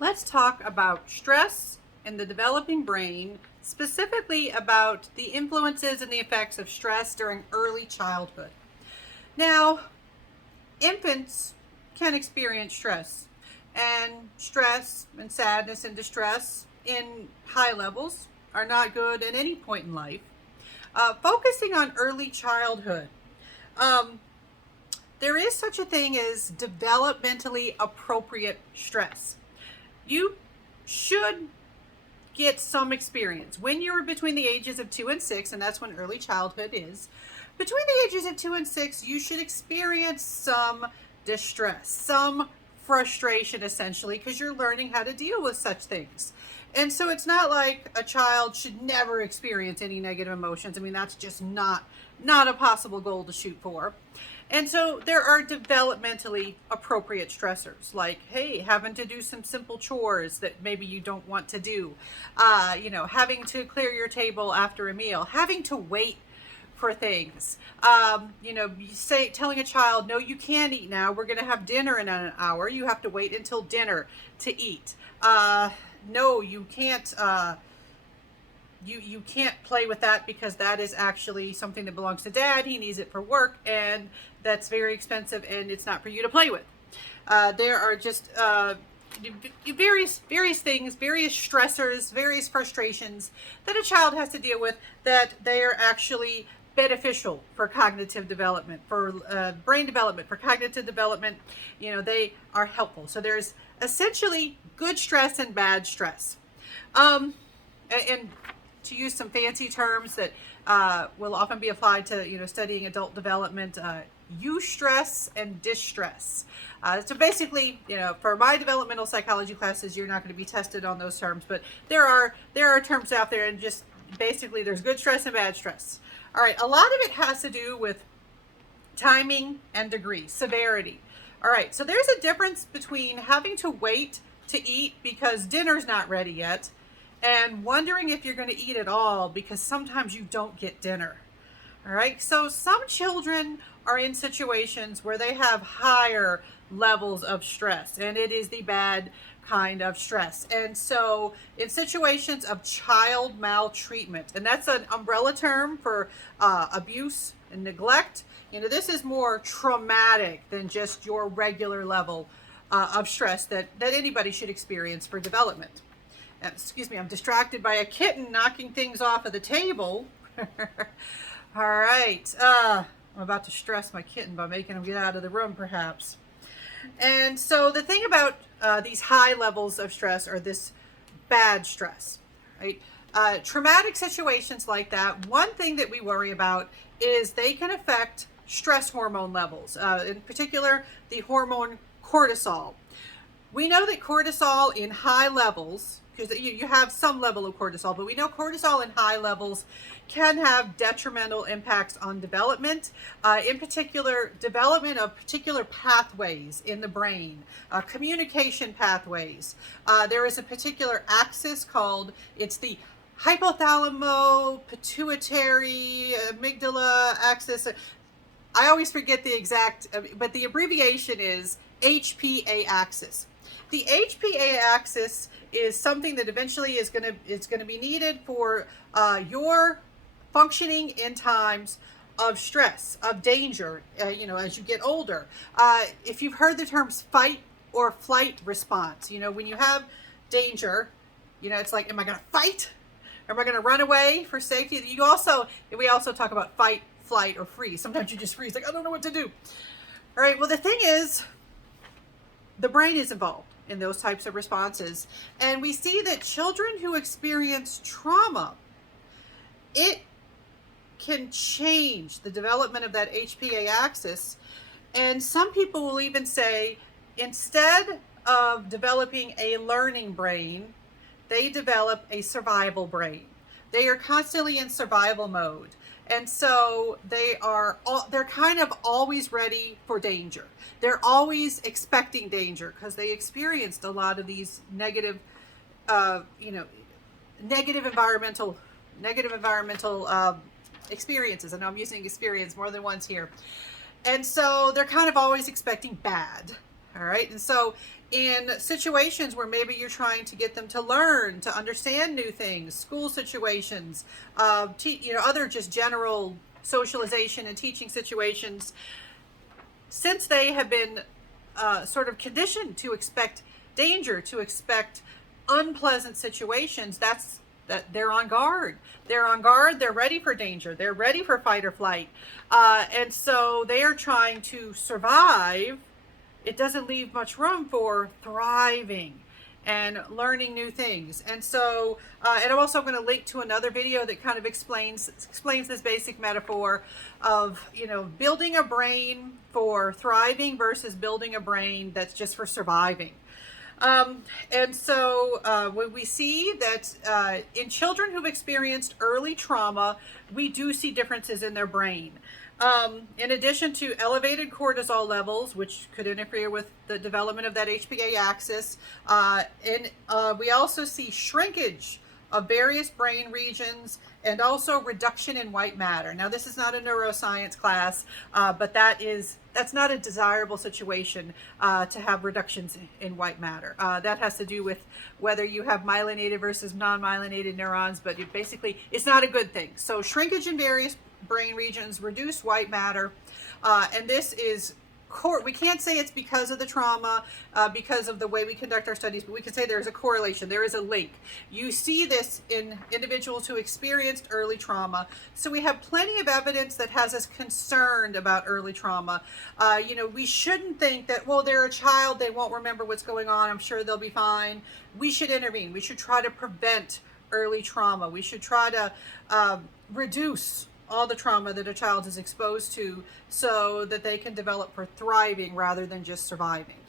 Let's talk about stress and the developing brain, specifically about the influences and the effects of stress during early childhood. Now, infants can experience stress and sadness and distress in high levels are not good at any point in life. Focusing on early childhood, um, there is such a thing as developmentally appropriate stress. You should get some experience when you're between the ages of 2 and 6, and that's when early childhood is. Between the ages of 2 and 6, you should experience some distress, some frustration, essentially, because you're learning how to deal with such things. And so it's not like a child should never experience any negative emotions. I mean, that's just not a possible goal to shoot for. And so there are developmentally appropriate stressors, like, hey, having to do some simple chores that maybe you don't want to do, having to clear your table after a meal, having to wait for things. Telling a child, no, you can't eat now. We're going to have dinner in an hour. You have to wait until dinner to eat. No, you can't. You can't play with that because that is actually something that belongs to dad. He needs it for work, and that's very expensive, and it's not for you to play with. There are just various things, various stressors, various frustrations that a child has to deal with that they are actually beneficial for cognitive development, for brain development, for cognitive development. They are helpful. So there's essentially good stress and bad stress. And to use some fancy terms that will often be applied to studying adult development, eustress and distress. So basically, for my developmental psychology classes, you're not going to be tested on those terms, but there are terms out there, and just basically there's good stress and bad stress. All right, a lot of it has to do with timing and degree, severity. All right, so there's a difference between having to wait to eat because dinner's not ready yet, and wondering if you're going to eat at all because sometimes you don't get dinner. All right, so some children are in situations where they have higher levels of stress, and it is the bad kind of stress. And so in situations of child maltreatment, and that's an umbrella term for abuse and neglect, this is more traumatic than just your regular level of stress that anybody should experience for development. Excuse me, I'm distracted by a kitten knocking things off of the table. All right, I'm about to stress my kitten by making him get out of the room, perhaps. And so the thing about these high levels of stress or this bad stress, right? Traumatic situations like that, one thing that we worry about is they can affect stress hormone levels, in particular the hormone cortisol. We know that cortisol in high levels, because you have some level of cortisol, but we know cortisol in high levels can have detrimental impacts on development, in particular development of particular pathways in the brain, communication pathways. There is a particular axis it's the hypothalamo pituitary amygdala axis. I always forget the exact, but the abbreviation is HPA axis. The HPA axis is something that eventually is going to be needed for your functioning in times of stress, of danger, as you get older. If you've heard the terms fight or flight response, when you have danger, it's like, am I going to fight? Am I going to run away for safety? We also talk about fight, flight, or freeze. Sometimes you just freeze, like, I don't know what to do. All right, well, the thing is, the brain is involved in those types of responses. And we see that children who experience trauma, it can change the development of that HPA axis. And some people will even say, instead of developing a learning brain, they develop a survival brain. They are constantly in survival mode. And so they're kind of always ready for danger. They're always expecting danger because they experienced a lot of these negative environmental experiences. I know I'm using experience more than once here. And so they're kind of always expecting bad. All right. And so in situations where maybe you're trying to get them to learn, to understand new things, school situations, other just general socialization and teaching situations, since they have been sort of conditioned to expect danger, to expect unpleasant situations, that they're on guard. They're on guard. They're ready for danger. They're ready for fight or flight. And so they are trying to survive. It doesn't leave much room for thriving and learning new things. And so, and I'm also going to link to another video that kind of explains this basic metaphor of, building a brain for thriving versus building a brain that's just for surviving. And so when we see that in children who've experienced early trauma, we do see differences in their brain. In addition to elevated cortisol levels, which could interfere with the development of that HPA axis, we also see shrinkage of various brain regions and also reduction in white matter. Now, this is not a neuroscience class, but that's not a desirable situation to have reductions in white matter. That has to do with whether you have myelinated versus non-myelinated neurons, but it's not a good thing. So shrinkage in various brain regions, reduced white matter, and this is we can't say it's because of the trauma, because of the way we conduct our studies, but we can say there's a correlation, there is a link. You see this in individuals who experienced early trauma. So we have plenty of evidence that has us concerned about early trauma. We shouldn't think that, well, they're a child, they won't remember what's going on, I'm sure they'll be fine. We should intervene. We should try to prevent early trauma. We should try to reduce all the trauma that a child is exposed to so that they can develop for thriving rather than just surviving.